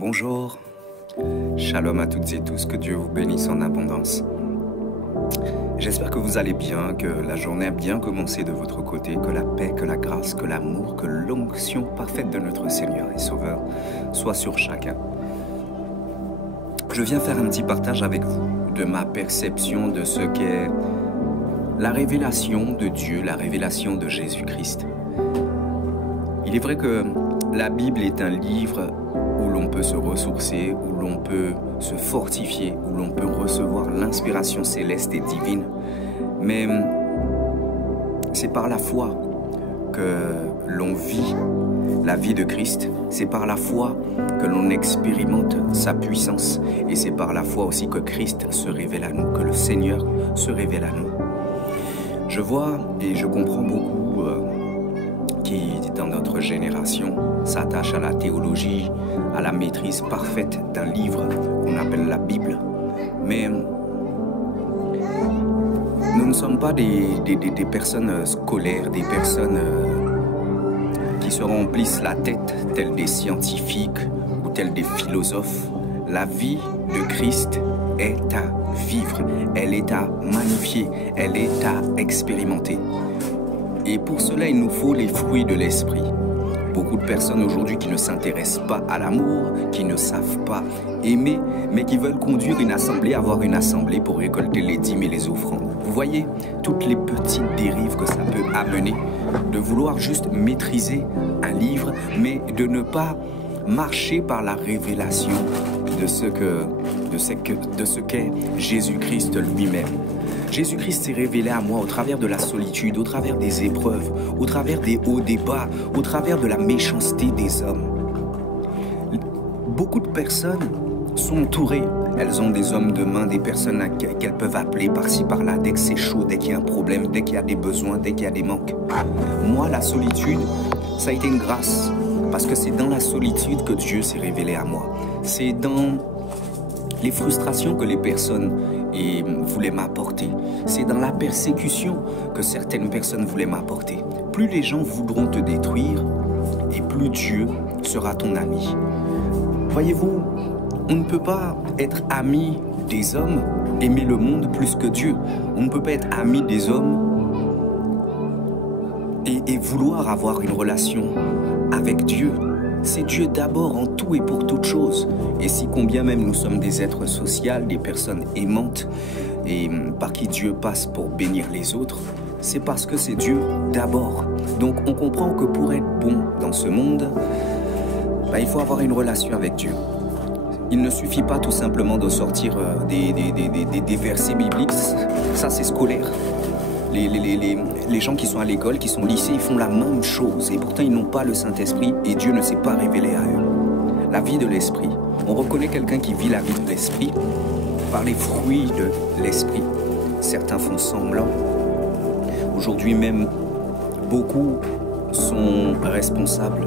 Bonjour, shalom à toutes et tous, que Dieu vous bénisse en abondance. J'espère que vous allez bien, que la journée a bien commencé de votre côté, que la paix, que la grâce, que l'amour, que l'onction parfaite de notre Seigneur et Sauveur soit sur chacun. Je viens faire un petit partage avec vous de ma perception de ce qu'est la révélation de Dieu, la révélation de Jésus-Christ. Il est vrai que la Bible est un livre où l'on peut se ressourcer, où l'on peut se fortifier, où l'on peut recevoir l'inspiration céleste et divine. Mais c'est par la foi que l'on vit la vie de Christ. C'est par la foi que l'on expérimente sa puissance. Et c'est par la foi aussi que Christ se révèle à nous, que le Seigneur se révèle à nous. Je vois et je comprends beaucoup qui, dans notre génération, s'attache à la théologie, à la maîtrise parfaite d'un livre qu'on appelle la Bible. Mais nous ne sommes pas des personnes scolaires, des personnes qui se remplissent la tête telles des scientifiques ou telles des philosophes. La vie de Christ est à vivre, elle est à magnifier, elle est à expérimenter. Et pour cela, il nous faut les fruits de l'esprit. Beaucoup de personnes aujourd'hui qui ne s'intéressent pas à l'amour, qui ne savent pas aimer, mais qui veulent conduire une assemblée, avoir une assemblée pour récolter les dîmes et les offrandes. Vous voyez toutes les petites dérives que ça peut amener, de vouloir juste maîtriser un livre, mais de ne pas marcher par la révélation de ce qu'est Jésus-Christ lui-même. Jésus-Christ s'est révélé à moi au travers de la solitude, au travers des épreuves, au travers des hauts, des bas, au travers de la méchanceté des hommes. Beaucoup de personnes sont entourées. Elles ont des hommes de main, des personnes qu'elles peuvent appeler par-ci, par-là, dès que c'est chaud, dès qu'il y a un problème, dès qu'il y a des besoins, dès qu'il y a des manques. Moi, la solitude, ça a été une grâce, parce que c'est dans la solitude que Dieu s'est révélé à moi. C'est dans les frustrations que les personnes voulaient m'apporter. C'est dans la persécution que certaines personnes voulaient m'apporter. Plus les gens voudront te détruire, et plus Dieu sera ton ami. Voyez-vous, on ne peut pas être ami des hommes, aimer le monde plus que Dieu. On ne peut pas être ami des hommes et vouloir avoir une relation avec Dieu. C'est Dieu d'abord en tout et pour toute chose. Et si combien même nous sommes des êtres sociaux, des personnes aimantes et par qui Dieu passe pour bénir les autres, c'est parce que c'est Dieu d'abord. Donc on comprend que pour être bon dans ce monde, il faut avoir une relation avec Dieu. Il ne suffit pas tout simplement de sortir des versets bibliques, ça c'est scolaire. Les gens qui sont à l'école, qui sont au lycée, ils font la même chose et pourtant ils n'ont pas le Saint-Esprit et Dieu ne s'est pas révélé à eux. La vie de l'Esprit. On reconnaît quelqu'un qui vit la vie de l'Esprit par les fruits de l'Esprit. Certains font semblant. Aujourd'hui même, beaucoup sont responsables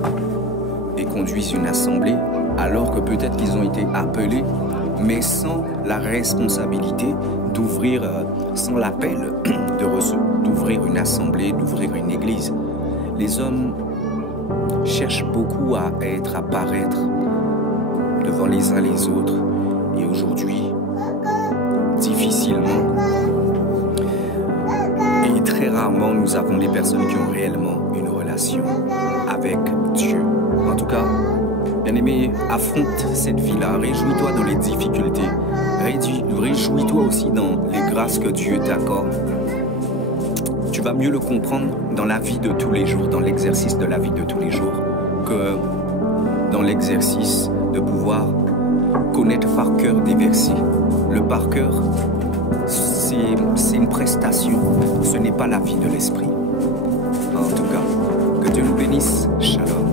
et conduisent une assemblée alors que peut-être qu'ils ont été appelés, mais sans la responsabilité d'ouvrir, sans l'appel d'ouvrir une assemblée, d'ouvrir une église. Les hommes cherchent beaucoup à paraître devant les uns les autres. Et aujourd'hui, difficilement et très rarement, nous avons des personnes qui ont réellement une relation avec Dieu. En tout cas, bien-aimé, affronte cette vie-là, réjouis-toi dans les difficultés, réjouis-toi aussi dans les grâces que Dieu t'accorde. Tu vas mieux le comprendre dans la vie de tous les jours, dans l'exercice de la vie de tous les jours, que dans l'exercice de pouvoir connaître par cœur des versets. Le par cœur, c'est une prestation, ce n'est pas la vie de l'esprit. En tout cas, que Dieu nous bénisse. Shalom.